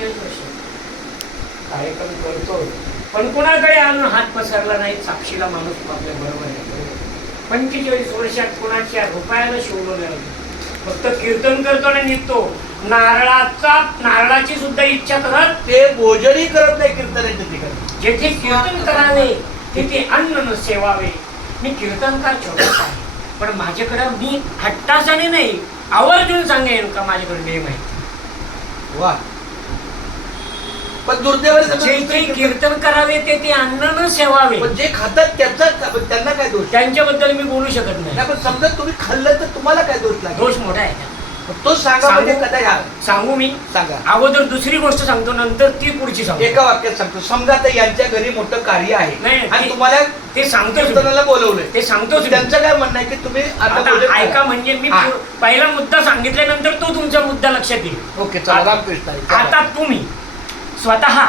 45 वर्ष कार्यक्रम करतो, पण कुणाकडे अजून हात पसरला नाही. साक्षीला माणूस आपल्या बरोबर आहे. 45 वर्षात कुणाच्या रुपयाला शिवलो नाही. फक्त कीर्तन करतो आणि निघतो. नारळाची सुद्धा इच्छा करत ते भोजनही करत नाही कीर्तनाच्या ठिकाणी. जेथे कीर्तन करावे तिथे अन्न न सेवावे. मी कीर्तनकार छोटासा आहे, पण माझ्याकडं मी हट्टासाने नाही, आवर्जून सांगेन का माझ्याकडे नेम आहे. वा. पण दुर्दैवाने जे कीर्तन करावे ते अन्न न सेवावे. पण जे खातात त्यांना काय दोष? त्यांच्याबद्दल मी बोलू शकत नाही. पण समजा तुम्ही खाल्लं तर तुम्हाला काय दोष लागेल? दोष मोठा आहे. तो सांगा म्हणजे कदा सांगू मी सांगा. अगोदर दुसरी गोष्ट सांगतो, नंतर ती पुढची सांगतो. एका वाक्यात सांगतो. समजा आता यांच्या घरी मोठं कार्य आहे नाही, आणि तुम्हाला ते सांगतो, कीर्तनाला बोलवलंय. ते सांगतो. त्यांचं काय म्हणणं आहे की तुम्ही आता ऐका, म्हणजे मी पहिला मुद्दा सांगितल्यानंतर तो तुमचा मुद्दा लक्षात येईल. ओके, चला. रामकृष्ण. आता तुम्ही स्वतः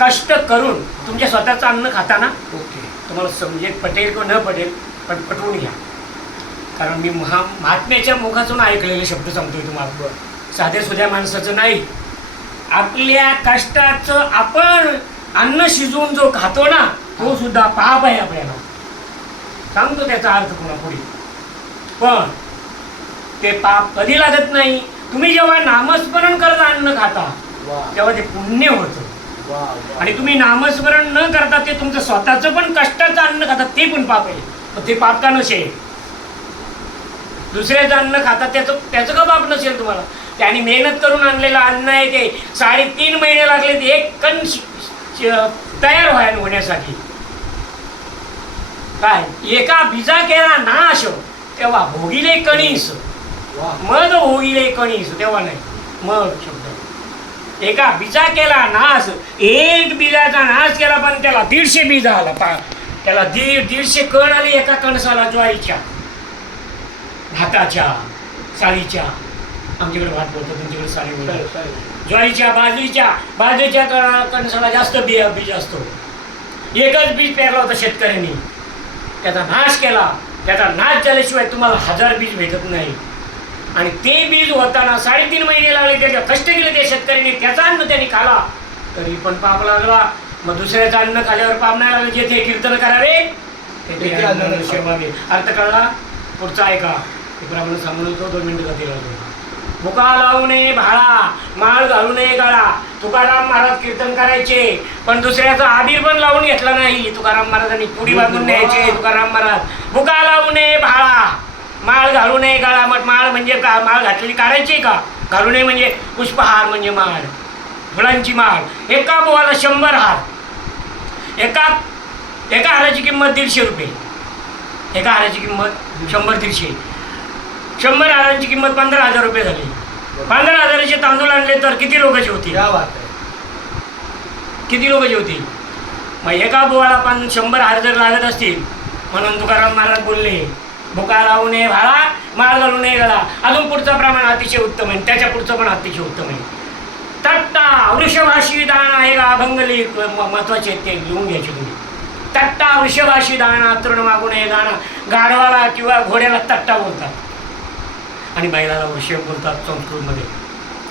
कष्ट करून तुमच्या स्वतःचं अन्न खाताना, ओके, तुम्हाला समजेल, पटेल किंवा न पटेल, पण पटवून घ्या. कारण मी महात्म्याच्या मुखातून ऐकलेले शब्द सांगतोय तुम्हाला. साध्या सुध्या माणसाचं नाही. आपल्या कष्टाचं आपण अन्न शिजवून जो खातो ना, तो सुद्धा पाप आहे आपल्याला. सांगतो त्याचा अर्थ पुन्हा पुढे. पण ते पाप कधी लागत नाही. तुम्ही जेव्हा नामस्मरण करत अन्न खाता तेव्हा ते पुण्य होतं. आणि तुम्ही नामस्मरण न करता ते तुमचं स्वतःचं पण कष्टाचं अन्न खातात, ते पण पाप आहे. पण ते पाप का नसेल? दुसऱ्याचं अन्न खातात त्याचं का पाप नसेल तुम्हाला? त्याने मेहनत करून आणलेलं अन्न आहे, ते 3.5 महिने लागले ते एक कण तयार होण्यासाठी. काय एका बीजा केला नाश तेव्हा भोगिले कणीस, मग भोगिले कणीस तेव्हा नाही, मग शब्द. एका बीजा केला नाश, एक बीजाचा नाश केला, पण त्याला 150 बीज आला. त्याला 150 कण आले एका कणसाला. ज्वारीच्या, भाताच्या, साळीच्या, आमच्याकडे भात बोलतो, तुमच्याकडे साळी बोलतो. ज्वारीच्या, बाजरीच्या कणसाला जास्त बीज असतो. एकच बीज पेरला होता शेतकऱ्यांनी, त्याचा नाश केला. त्याचा नाश झाल्याशिवाय तुम्हाला 1000 बीज भेटत नाही. आणि ते बीज होताना 3.5 महिने लागले, त्याच्या कष्ट केले त्या शेतकऱ्यांनी, त्याचा अन्न त्यांनी खाला, तरी पण पाप लागला. मग दुसऱ्याचं अन्न खाल्यावर पाप नाही लागलं. जेथे कीर्तन करावे तेथे अन्न सेवावे. अर्थ कळला? पुढचा ऐका. त्याप्रमाणे सांगून होतो, 2 मिनिटं जातील. मुका लावू नये भाळा, माळ घालू नये गळा. तुकाराम महाराज कीर्तन करायचे, पण दुसऱ्याचा आबीर पण लावून घेतला नाही. तुकाराम महाराजांनी पुडी बांधून न्यायचे. तुकाराम महाराज मुका लावू नये भाळा, माळ घालू नये गळा. मग माळ म्हणजे का? माळ घातलेली काढायची का? घालू नये म्हणजे पुष्पहार म्हणजे माळ, फुलांची माळ. एका बोवाला 100 हार. एका हाराची किंमत 150 रुपये. एका हाराची किंमत 100-150. 100 हारांची किंमत 15,000 रुपये झाली. 15,000चे तांदूळ आणले तर किती लोक जेवतील? किती लोक जेवतील? मग एका बोवाला 100 हार जर लागत असतील, म्हणून तुकाराम महाराज बोलले, भुका लावू नये भाळा, माळ घालू नये गळा. अजून पुढचं प्रमाण अतिशय उत्तम आहे, त्याच्या पुढचं पण अतिशय उत्तम आहे. तट्टा वृषभाशी दाना, हे अभंगली महत्वाचे ते लिहून घ्यायचे तुम्ही. तट्टा वृषभाशी दाना, तृण मागू नये दाना. गाढवाला किंवा घोड्याला तट्टा बोलतात आणि बैलाला वृषभ बोलतात संस्कृतमध्ये.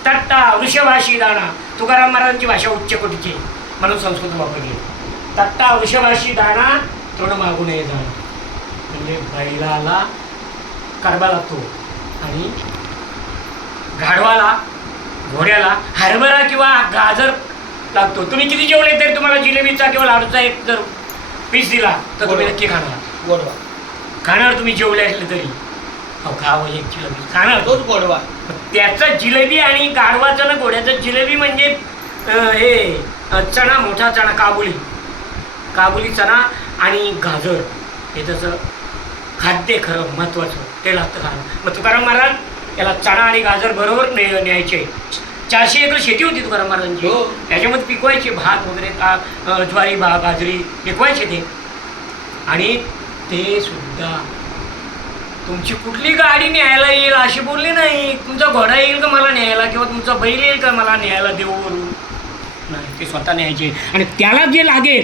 तट्टा वृषभाशी दाना. तुकाराम महाराजांची भाषा उच्च कोटीची, म्हणून संस्कृत वापरली. तट्टा वृषभाशी दाना, तृण मागू नये दाना. म्हणजे बैलाला कडबा लागतो आणि गाढवाला, घोड्याला हरभरा किंवा गाजर लागतो. तुम्ही किती जेवले तरी तुम्हाला जिलेबीचा किंवा लाडूचा एक जर पीस दिला तर तुम्ही नक्की खाणार. गोडवा खाणार तुम्ही जेवले असले तरी. हो खावं एक जिलेबी खाणार, तोच गोडवा. त्याचं जिलेबी आणि गाढवाचं ना घोड्याचं जिलेबी म्हणजे हे चणा, मोठा चणा, काबुली चणा आणि गाजर, हे त्याचं खाद्य खरं महत्त्वाचं ते लागतं खाणं. मग तुकाराम महाराज त्याला चणा आणि गाजर बरोबर न्यायचे. 400 एकर शेती होती तुकाराम महाराजांची. त्याच्यामध्ये पिकवायचे भात वगैरे, ज्वारी, बाजरी पिकवायचे ते. आणि ते सुद्धा तुमची कुठली गाडी न्यायला येईल अशी बोलली नाही. तुमचा घोडा येईल का मला न्यायला, किंवा तुमचा बैल येईल का मला न्यायला देऊवरून? नाही, ते स्वतः न्यायचे. आणि त्याला जे लागेल